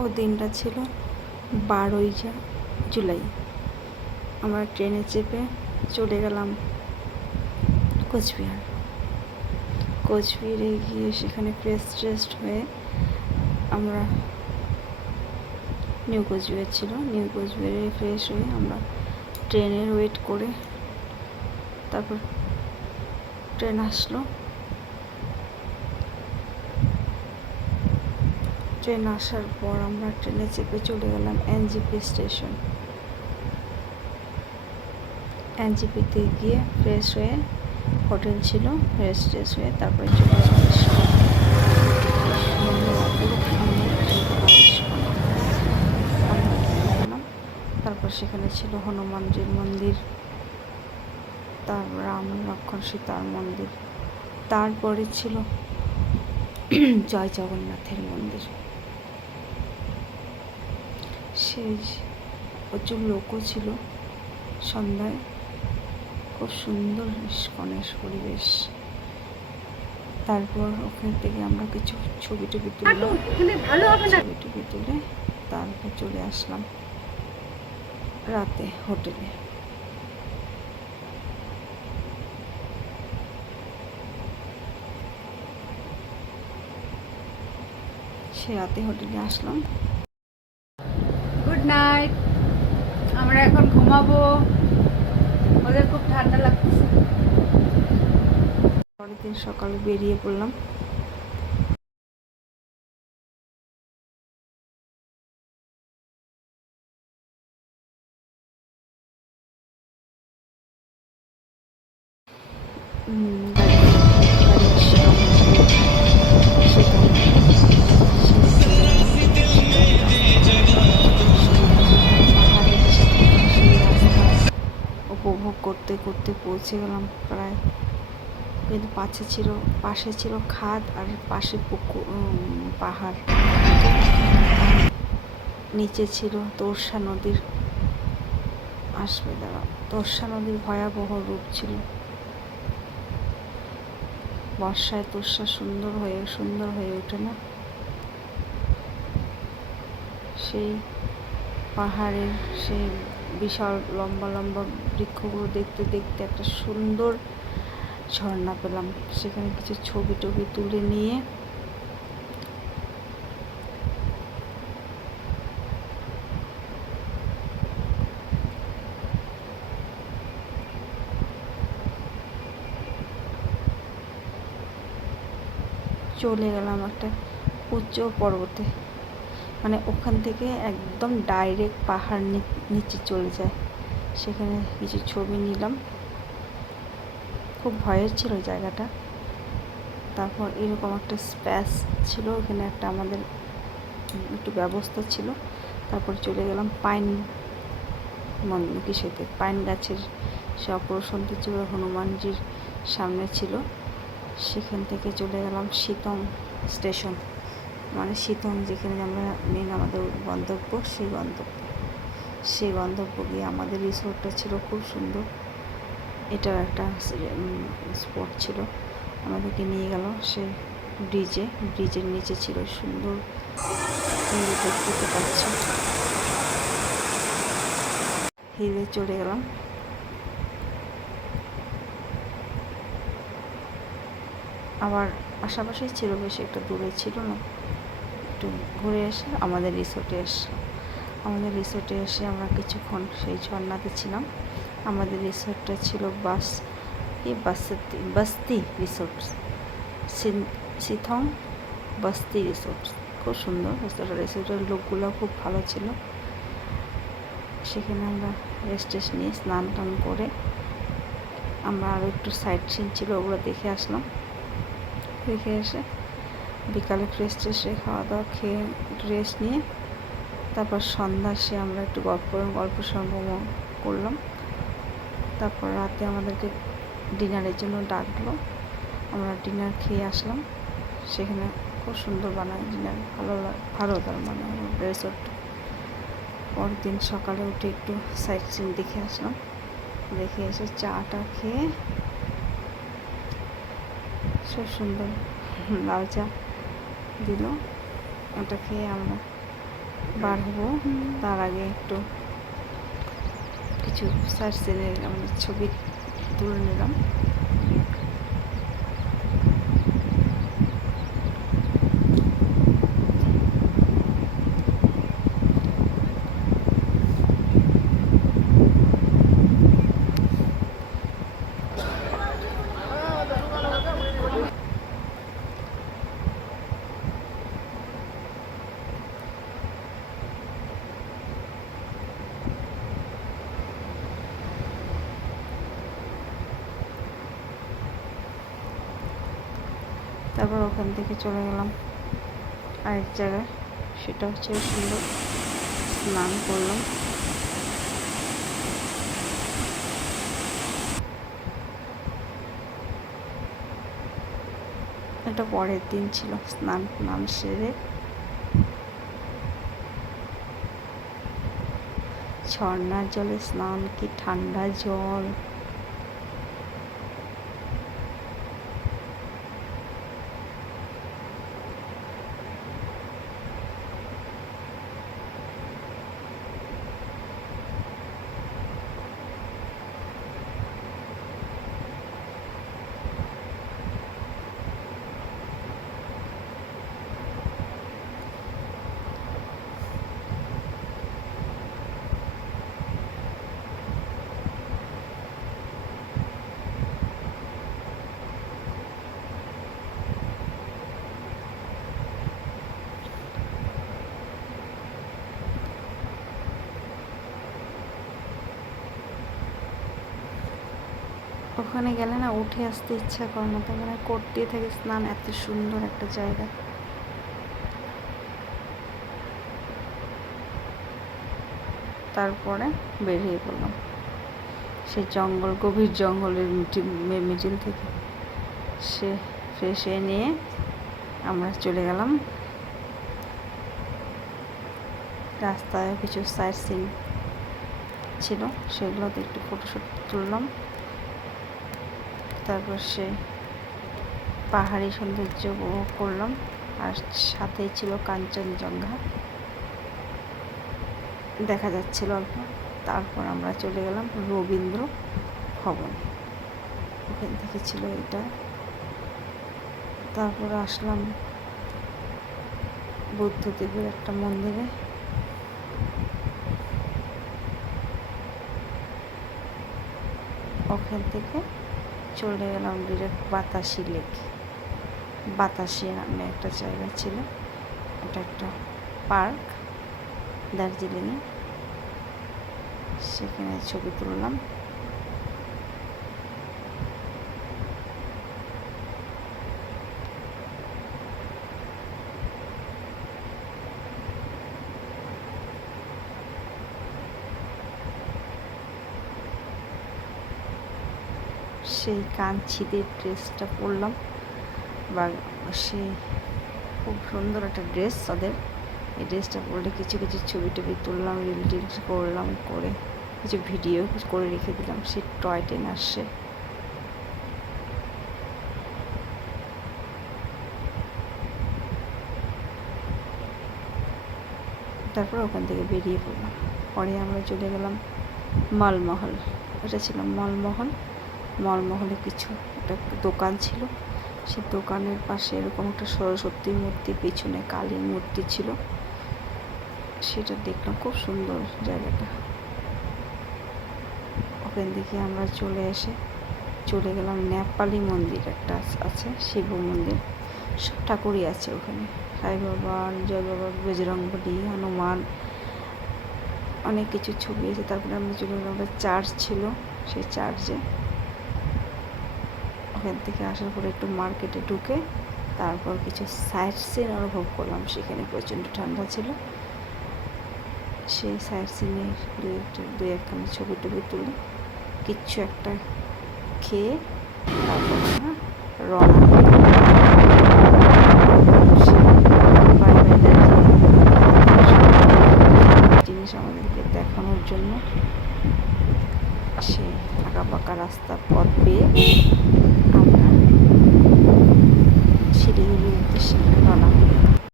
ও দিনটা ছিল বারোই জুলাই। আমরা ট্রেনে চেপে চলে গেলাম কোচবিহার। কোচবিহারে গিয়ে সেখানে ফ্রেশ ট্রেস্ট হয়ে আমরা নিউ কোচবিহার ছিল। নিউ কোচবিহারে ফ্রেশ হয়ে আমরা ট্রেনের ওয়েট করে তারপর ট্রেন আসলো। ট্রেন আসার পর আমরা ট্রেনে চেপে চলে গেলাম এনজিপি স্টেশন। এনজিপিতে গিয়ে ফ্রেশ হয়ে হোটেল ছিল ফ্রেশ ট্রেশ হয়ে তারপরে চলে তারপর সেখানে ছিল হনুমানজির মন্দির, তার রাম লক্ষণ সীতার মন্দির, তারপরে ছিল জয় জগন্নাথের মন্দির। সেই প্রচুর লোকও ছিল। সন্ধ্যায় খুব সুন্দর গণেশ পরিবেশ। তারপর ওখান থেকে আমরা কিছু ছবি টবি তুললাম। ছবি টবি তুলে তারপর চলে আসলাম রাতে হোটেলে। সে রাতে হোটেলে আসলাম। নাইট আমরা এখন ঘুমাবো। ওদের খুব ঠান্ডা লাগছে পরের দিন সকালে বেরিয়ে পড়লাম। পৌঁছে গেলাম প্রায় কিন্তু পাশে ছিল পাশে ছিল খাদ আর পাশে পুকুর পাহাড়। নিচে ছিল তোরসা নদীর আসবে দাঁড়া তোরসা নদীর ভয়াবহ রূপ ছিল। বর্ষায় তোরসা সুন্দর হয়ে সুন্দর হয়ে ওঠে না? সেই পাহাড়ের সেই বিশাল লম্বা লম্বা বৃক্ষগুলো দেখতে দেখতে একটা সুন্দর ঝর্ণা পেলাম। সেখানে কিছু ছবি টবি তুলে নিয়ে চলে গেলাম একটা উচ্চ পর্বতে। মানে ওখান থেকে একদম ডাইরেক্ট পাহাড় নিচে চলে যায়। সেখানে কিছু ছবি নিলাম। খুব ভয়ের ছিল জায়গাটা। তারপর এরকম একটা স্প্যাস ছিল, ওখানে একটা আমাদের একটু ব্যবস্থা ছিল। তারপর চলে গেলাম পাইন কিসেতে? পাইন গাছের সে অপারেশন ছিল, হনুমানজির সামনে ছিল। সেখান থেকে চলে গেলাম শীতম স্টেশন। মানে শীতম যেখানে আমরা মেন আমাদের গন্তব্য, সেই গন্তব্য। সেই গন্তব্য গিয়ে আমাদের রিসোর্টটা ছিল খুব সুন্দর। এটার একটা স্পট ছিল। আমাদেরকে নিয়ে গেল সে ব্রিজে ব্রিজের নিচে ছিল সুন্দর দেখতে পাচ্ছ। হিলে চলে গেলাম। আবার পাশাপাশি ছিল, বেশি একটা দূরে ছিল না। একটু ঘুরে এসে আমাদের রিসোর্টে এসে, আমাদের রিসোর্টে এসে আমরা কিছুক্ষণ সেই ঝর্ণাতে ছিলাম। আমাদের রিসোর্টটা ছিল বাস, এই বাসতি বস্তি রিসোর্ট সিথং বস্তি রিসোর্ট। খুব সুন্দর রিসোর্টের লোকগুলো খুব ভালো ছিল। সেখানে আমরা রেস্ট নিয়ে স্নান টান করে আমরা আরও একটু সাইট সিন ছিল, ওগুলো দেখে আসলাম। দেখে এসে বিকালে ফ্রেশ ট্রেশ খাওয়া দাওয়া খেয়ে রেস্ট নিয়ে তারপর সন্ধ্যা সে আমরা একটু গল্প গল্প সম্ভব করলাম। তারপর রাতে আমাদেরকে ডিনারের জন্য ডাকলো। আমরা ডিনার খেয়ে আসলাম। সেখানে খুব সুন্দর বানায় ডিনার ভালো ভালো তার মানে রিসোর্ট পরের দিন সকালে উঠে একটু সাইট সিন দেখে আসলাম। দেখে এসে চাটা খেয়ে, খুব সুন্দর, লাল চা দিল। ওটা খেয়ে আমরা বার হব। তার আগে একটু কিছু সার্চ আমাদের ছবি তুলে নিলাম। তারপর ওখান থেকে চলে গেলাম আরেক জায়গায়। সেটা হচ্ছে সুন্দর স্নান করলাম। এটা পরের দিন ছিল, স্নান স্নান সেরে ঝর্ণার জলে স্নান কি ঠান্ডা জল। ওখানে গেলে না উঠে আসতে ইচ্ছা করে না। তার মানে করতেই থাকে স্নান, এত সুন্দর একটা জায়গা। তারপরে বেরিয়ে পড়লাম। সে জঙ্গল, গভীর জঙ্গলের মিডিল থেকে। সে ফ্রেশ নিয়ে আমরা চলে গেলাম। রাস্তায় কিছু সাইট সিন ছিল, সেগুলোতে একটু ফটোশ্যুট তুললাম। তারপর সে পাহাড়ি সৌন্দর্য উপভোগ করলাম আর সাথেই ছিল কাঞ্চনজঙ্ঘা। দেখা যাচ্ছিল অল্প। তারপর আমরা চলে গেলাম রবীন্দ্র ভবন। ওখান থেকে ছিল এটা। তারপর আসলাম বুদ্ধদেবের একটা মন্দিরে। ওখান থেকে চলে গেলাম ডিরেক্ট বাতাসি লেক। বাতাসি নামে একটা জায়গা ছিল। এটা একটা পার্ক দার্জিলিংয়ে। সেখানে ছবি তুললাম। সেই কাঞ্চিদের ড্রেসটা পরলাম। বা সেই খুব সুন্দর একটা ড্রেস তাদের এই ড্রেসটা পরলে কিছু কিছু ছবি টবি তুললাম রিল টিলস করলাম, করে কিছু ভিডিও করে রেখে দিলাম। সে টয় ট্রেন আসছে তারপর ওখান থেকে বেরিয়ে পড়লাম। পরে আমরা চলে গেলাম মালমহল। এটা ছিল মালমহল। মলমহলে কিছু একটা দোকান ছিল। সে দোকানের পাশে এরকম একটা সরস্বতী মূর্তি, পিছনে কালীর মূর্তি ছিল। সেটা দেখলাম, খুব সুন্দর জায়গাটা। ওখান থেকে আমরা চলে এসে চলে গেলাম নেপালি মন্দির একটা আছে, শিব মন্দির। সব ঠাকুরই আছে ওখানে। সাই বাবা জয় বাবা বজরংবলী, হনুমান, অনেক কিছু ছবি আছে। তারপরে আমরা চলে গেলাম চার্চ ছিল, সেই চার্চে। ওখান থেকে আসার পরে একটু মার্কেটে ঢুকে তারপর কিছু সাইট সিন অনুভব করলাম। সেখানে প্রচণ্ড ঠান্ডা ছিল। সেই সাইট সিনে দু একটা, দু একখানা ছবি টবি তুলি। কিচ্ছু একটা খেয়ে তারপর আমরা রওনা